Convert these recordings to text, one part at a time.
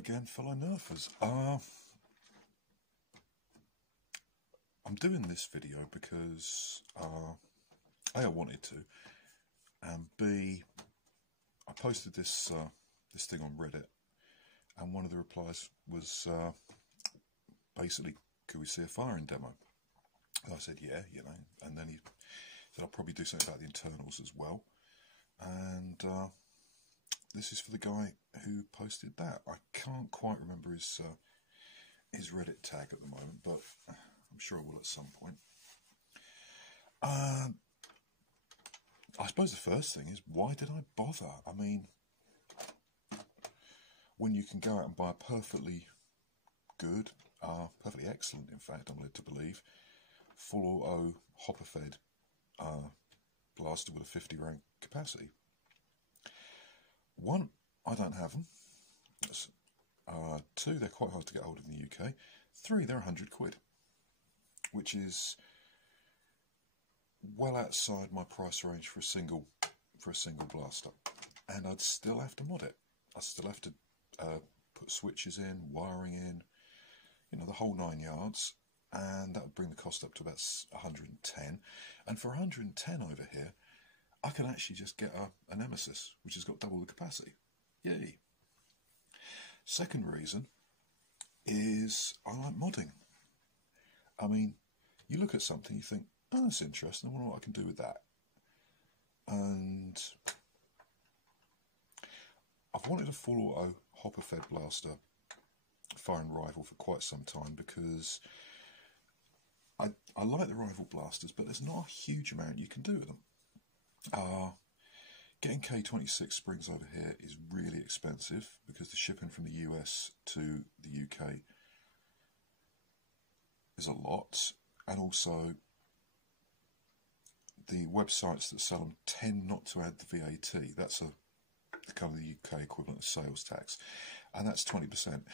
again, fellow Nerfers. I'm doing this video because A, I wanted to, and B, I posted this this thing on Reddit, and one of the replies was basically, could we see a firing demo? And I said, yeah, you know, and then he said, I'll probably do something about the internals as well. And this is for the guy who posted that. I can't quite remember his Reddit tag at the moment, but I'm sure I will at some point. I suppose the first thing is, why did I bother? I mean, when you can go out and buy a perfectly good, perfectly excellent, in fact, I'm led to believe, full auto hopper fed blaster with a 50 round capacity. One, I don't have them. Two, they're quite hard to get hold of in the UK. Three, they're £100, which is well outside my price range for a single blaster, and I'd still have to mod it. I still have to put switches in, wiring in, you know, the whole 9 yards, and that would bring the cost up to about 110. And for 110 over here, I can actually just get a Nemesis, which has got double the capacity. Yay! Second reason is I like modding. I mean, you look at something, you think, oh, that's interesting, I wonder what I can do with that. And I've wanted a full auto hopper fed blaster firing Rival for quite some time, because I like the Rival blasters, but there's not a huge amount you can do with them. Getting K26 springs over here is really expensive, because the shipping from the US to the UK is a lot, and also the websites that sell them tend not to add the VAT. That's kind of the UK equivalent of sales tax, and that's 20%.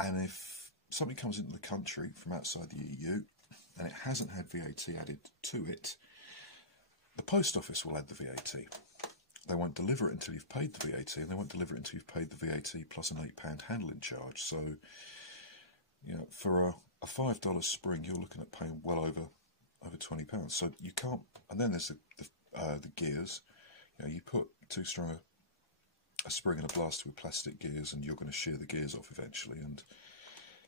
And if something comes into the country from outside the EU and it hasn't had VAT added to it, the post office will add the VAT. They won't deliver it until you've paid the VAT, and they won't deliver it until you've paid the VAT plus an £8 handling charge. So, you know, for a $5 spring, you're looking at paying well over £20. So you can't. And then there's the gears. You know, you put too strong a spring and a blaster with plastic gears, and you're going to shear the gears off eventually. And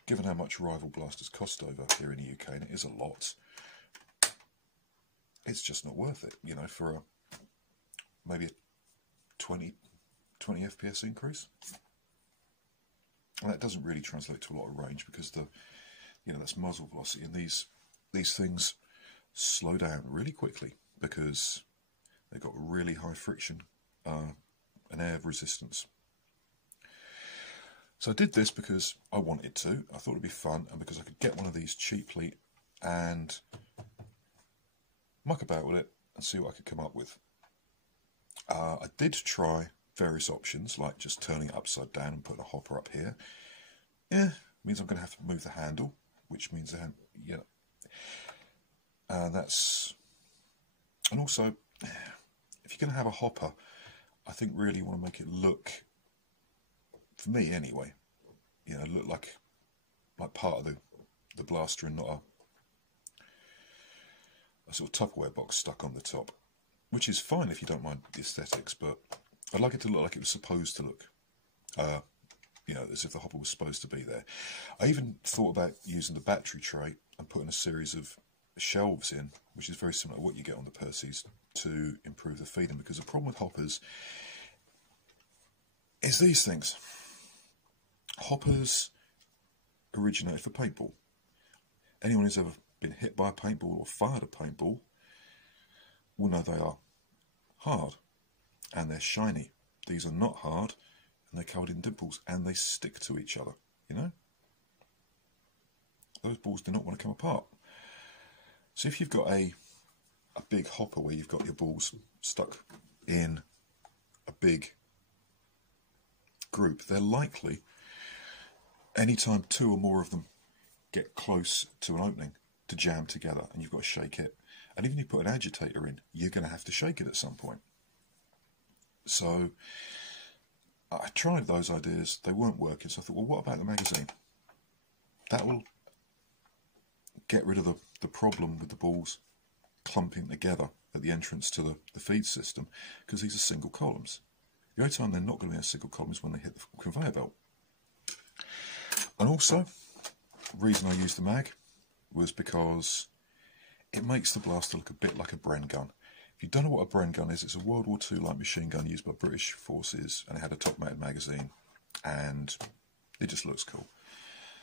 given how much Rival blasters cost over here in the UK, and it is a lot, it's just not worth it, you know, for maybe a 20 FPS increase. And that doesn't really translate to a lot of range, because that's muzzle velocity, and these things slow down really quickly because they've got really high friction and air resistance. So I did this because I wanted to. I thought it'd be fun, and because I could get one of these cheaply and muck about with it and see what I could come up with. I did try various options, like just turning it upside down and putting a hopper up here. Yeah, means I'm going to have to move the handle, which means the hand, yeah. And also, if you're going to have a hopper, I think really you want to make it look, for me anyway, you know, look like part of the blaster, and not a sort of Tupperware box stuck on the top, which is fine if you don't mind the aesthetics, but I'd like it to look like it was supposed to look, you know, as if the hopper was supposed to be there. I even thought about using the battery tray and putting a series of shelves in, which is very similar to what you get on the Percy's, to improve the feeding, because the problem with hoppers is these things. Hoppers originated for paintball. Anyone who's ever been hit by a paintball or fired a paintball will know they are hard and they're shiny. These are not hard, and they're covered in dimples, and they stick to each other, you know? Those balls do not want to come apart. So if you've got a big hopper where you've got your balls stuck in a big group, they're likely, anytime two or more of them get close to an opening, to jam together, and you've got to shake it. And even if you put an agitator in, you're going to have to shake it at some point. So I tried those ideas, they weren't working, so I thought, well, what about the magazine? That will get rid of the problem with the balls clumping together at the entrance to the feed system, because these are single columns. The only time they're not going to be a single column is when they hit the conveyor belt. And also, the reason I used the mag was because it makes the blaster look a bit like a Bren gun. If you don't know what a Bren gun is, it's a World War II light machine gun used by British forces, and it had a top-mounted magazine, and it just looks cool.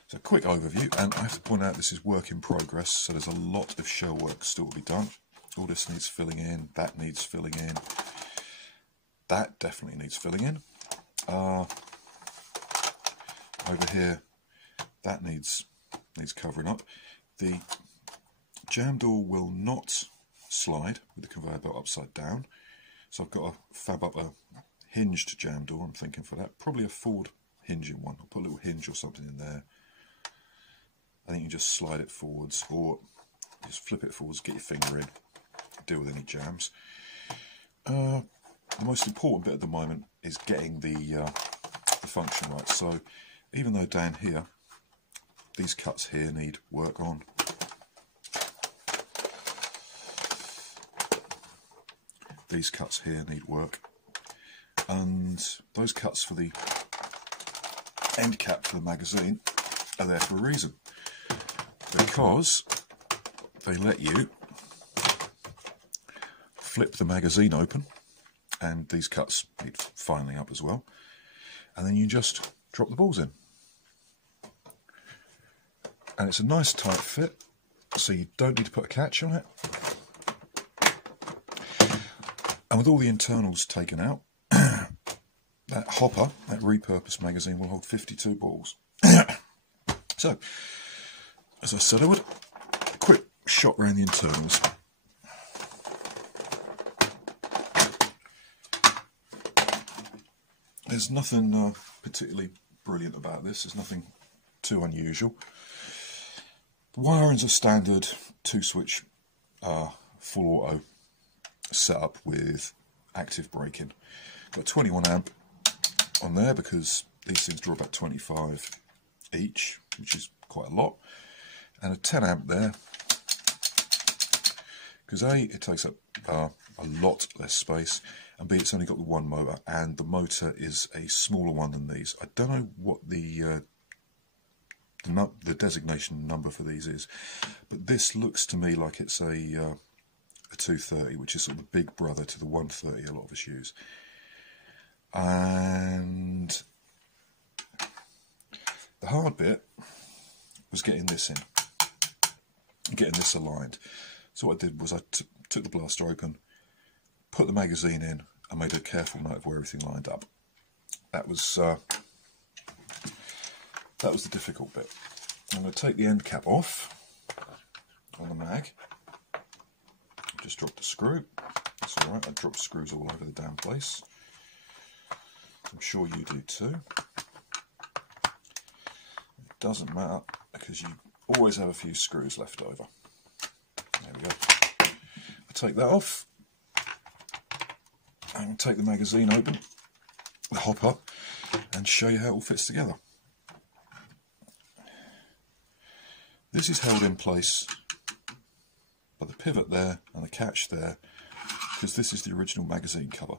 So a quick overview, and I have to point out this is work in progress, so there's a lot of shell work still to be done. All this needs filling in, that needs filling in, that definitely needs filling in. Over here, that needs covering up. The jam door will not slide with the conveyor belt upside down, so I've got to fab up a hinged jam door, I'm thinking for that. Probably a forward hinging one. I'll put a little hinge or something in there. I think you just slide it forwards, or just flip it forwards, get your finger in, deal with any jams. The most important bit at the moment is getting the function right. So even though down here, these cuts here need work on, these cuts here need work, and those cuts for the end cap for the magazine are there for a reason, because they let you flip the magazine open, and these cuts need filing up as well, and then you just drop the balls in. And it's a nice tight fit, so you don't need to put a catch on it. And with all the internals taken out, that hopper, that repurposed magazine, will hold 52 balls. So, as I said I would, a quick shot around the internals. There's nothing particularly brilliant about this, there's nothing too unusual. The wiring's a standard 2-switch full auto setup with active braking. Got 21 amp on there because these things draw about 25 each, which is quite a lot, and a 10 amp there because A, it takes up a lot less space, and B, it's only got the one motor, and the motor is a smaller one than these. I don't know what the designation number for these is, but this looks to me like it's a 230, which is sort of the big brother to the 130 a lot of us use. And the hard bit was getting this in, getting this aligned. So what I did was I took the blaster open, put the magazine in, and made a careful note of where everything lined up. That was the difficult bit. I'm going to take the end cap off on the mag. Just dropped a screw. That's alright, I drop screws all over the damn place. I'm sure you do too. It doesn't matter because you always have a few screws left over. There we go. I take that off and take the magazine open, the hopper, and show you how it all fits together. This is held in place by the pivot there and the catch there, because this is the original magazine cover,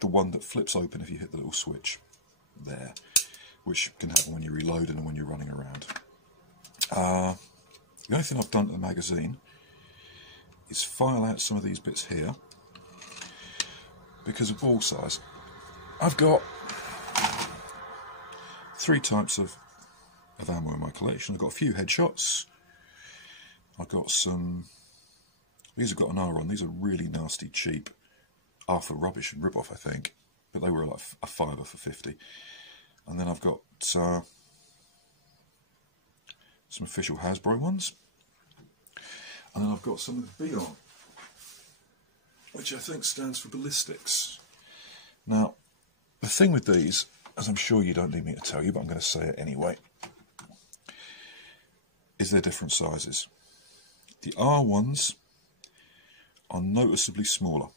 the one that flips open if you hit the little switch there, which can happen when you're reloading and when you're running around. The only thing I've done to the magazine is file out some of these bits here because of ball size. I've got 3 types of ammo in my collection. I've got a few headshots. I've got some, these have got an R on, these are really nasty, cheap, Arthur rubbish and rip-off I think, but they were like a $5 for 50. And then I've got some official Hasbro ones. And then I've got some of the BR, which I think stands for ballistics. Now, the thing with these, as I'm sure you don't need me to tell you, but I'm going to say it anyway, is they're different sizes. The R ones are noticeably smaller,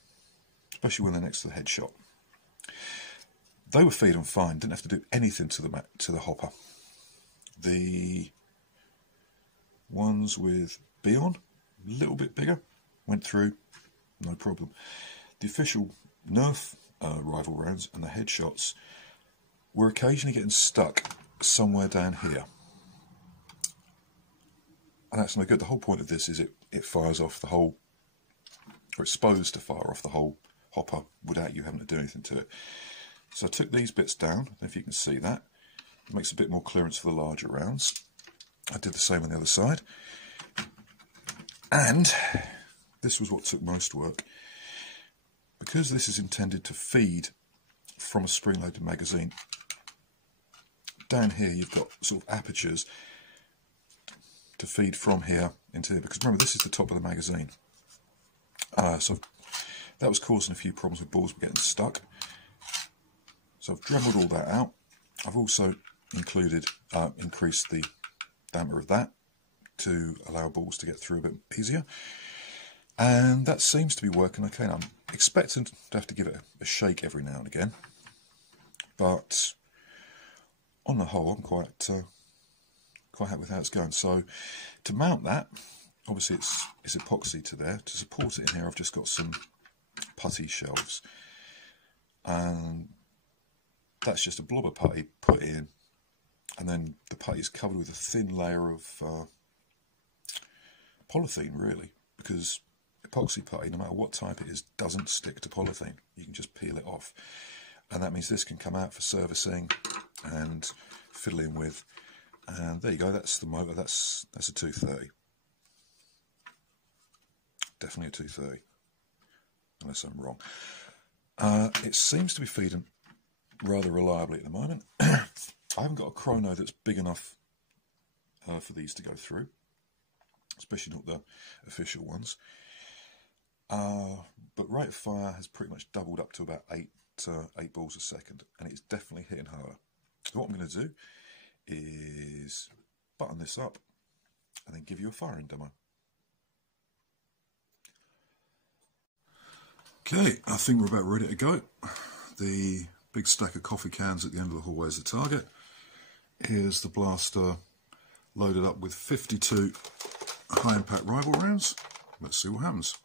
especially when they're next to the headshot. They were feeding fine, didn't have to do anything to the hopper. The ones with B on, a little bit bigger, went through, no problem. The official Nerf rival rounds and the headshots were occasionally getting stuck somewhere down here. And that's no good. The whole point of this is it fires off the whole, or it's supposed to fire off the whole hopper without you having to do anything to it. So I took these bits down, if you can see that. It makes a bit more clearance for the larger rounds. I did the same on the other side. And this was what took most work. Because this is intended to feed from a spring-loaded magazine, down here you've got sort of apertures to feed from here into here. Because remember, this is the top of the magazine. So that was causing a few problems with balls getting stuck. So I've dremeled all that out. I've also included, increased the diameter of that to allow balls to get through a bit easier. And that seems to be working okay. Now, I'm expecting to have to give it a shake every now and again. But on the whole, I'm quite happy with how it's going. So to mount that, obviously it's epoxy to there. To support it in here, I've just got some putty shelves. And that's just a blob of putty put in, and then the putty is covered with a thin layer of polythene, really, because epoxy putty, no matter what type it is, doesn't stick to polythene. You can just peel it off, and that means this can come out for servicing and fiddling with. And there you go. That's the motor. That's a 230. Definitely a 230, unless I'm wrong. It seems to be feeding rather reliably at the moment. I haven't got a chrono that's big enough for these to go through, especially not the official ones. But rate of fire has pretty much doubled up to about 8 balls a second, and it's definitely hitting harder. So what I'm going to do is button this up and then give you a firing demo. Okay, I think we're about ready to go. The big stack of coffee cans at the end of the hallway is the target. Here's the blaster loaded up with 52 high impact rival rounds. Let's see what happens.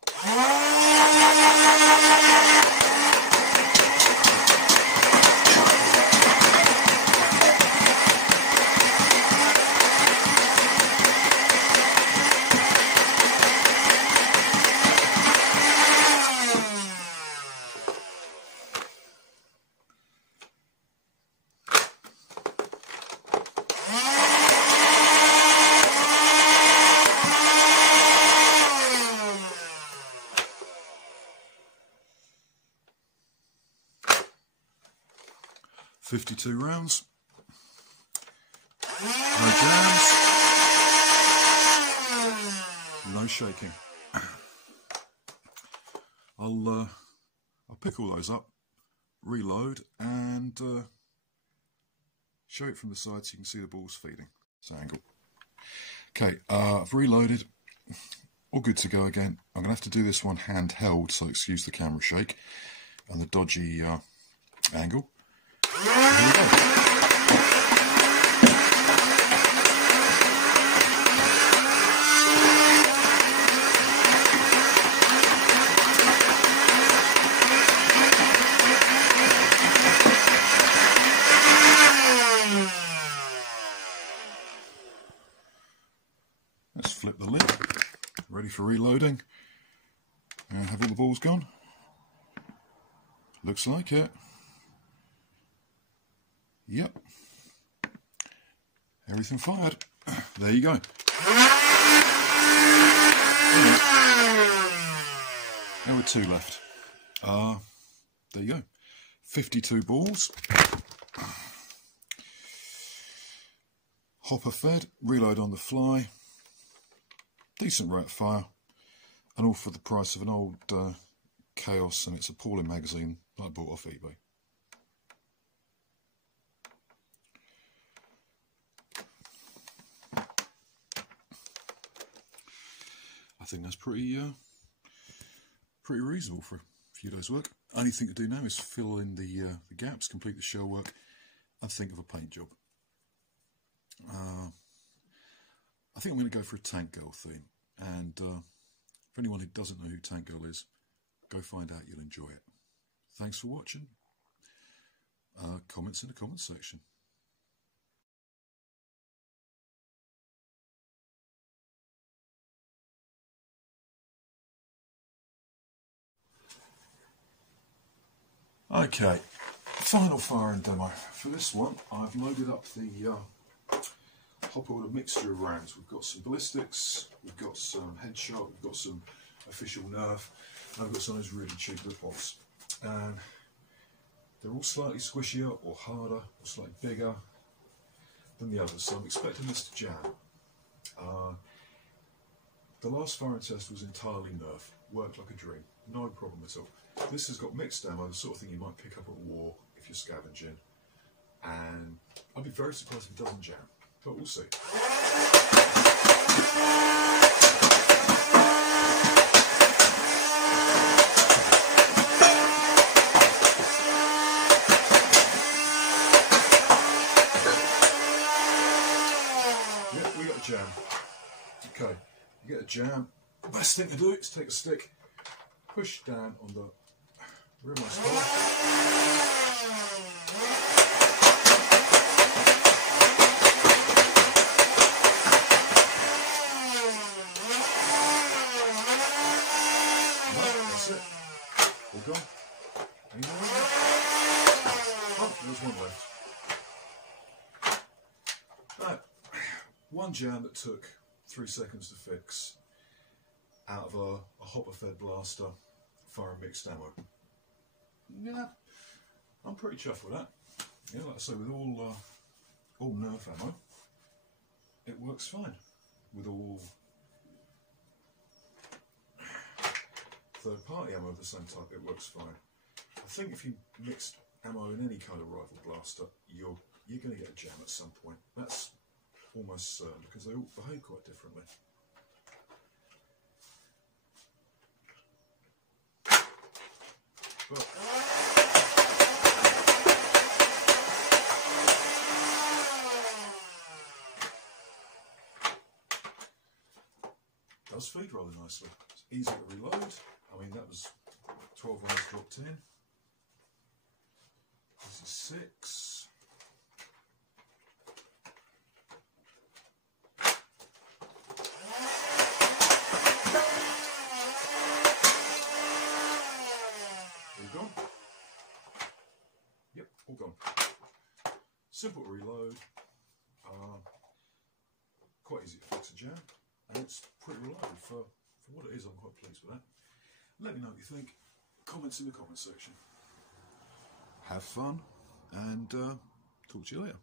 52 rounds, no jams, no shaking. I'll pick all those up, reload, and show it from the side so you can see the balls feeding. This angle. Okay, I've reloaded, all good to go again. I'm going to have to do this one handheld, so excuse the camera shake and the dodgy angle. Here we go. Let's flip the lid. Ready for reloading. Have all the balls gone? Looks like it. Yep. Everything fired. There you go. There were 2 left. There you go. 52 balls. Hopper fed, reload on the fly. Decent rate of fire. And all for the price of an old Khaos and its appalling magazine that I bought off eBay. I think that's pretty reasonable for a few days' work. Only thing to do now is fill in the gaps, complete the shell work, and think of a paint job. I think I'm going to go for a Tank Girl theme, and for anyone who doesn't know who Tank Girl is, go find out, you'll enjoy it. Thanks for watching. Comments in the comments section. Okay, final firing demo. For this one, I've loaded up the hopper with a mixture of rounds. We've got some ballistics, we've got some headshot, we've got some official Nerf, and I've got some of those really cheap rip-offs. And they're all slightly squishier or harder or slightly bigger than the others, so I'm expecting this to jam. The last firing test was entirely Nerf, worked like a dream, no problem at all. This has got mixed ammo, the sort of thing you might pick up at war if you're scavenging, and I'd be very surprised if it doesn't jam, but we'll see. Yeah, we got a jam. Okay, you get a jam. The best thing to do is take a stick, push down on the rear of my spine. Right, that's it. All gone. Any more? Oh, there's one left. Right. One jam that took 3 seconds to fix out of a hopper-fed blaster firing mixed ammo. Yeah, I'm pretty chuffed with that. Yeah, like I say, with all Nerf ammo, it works fine. With all third-party ammo of the same type, it works fine. I think if you mixed ammo in any kind of rifle blaster, you're going to get a jam at some point. That's almost certain, because they all behave quite differently. But does feed rather nicely. It's easy to reload. I mean, that was 12 rounds dropped in. This is 6. All gone? Yep, all gone. Simple to reload. Quite easy to fix a jam. And it's pretty reliable for what it is. I'm quite pleased with that. Let me know what you think. Comments in the comment section. Have fun, and talk to you later.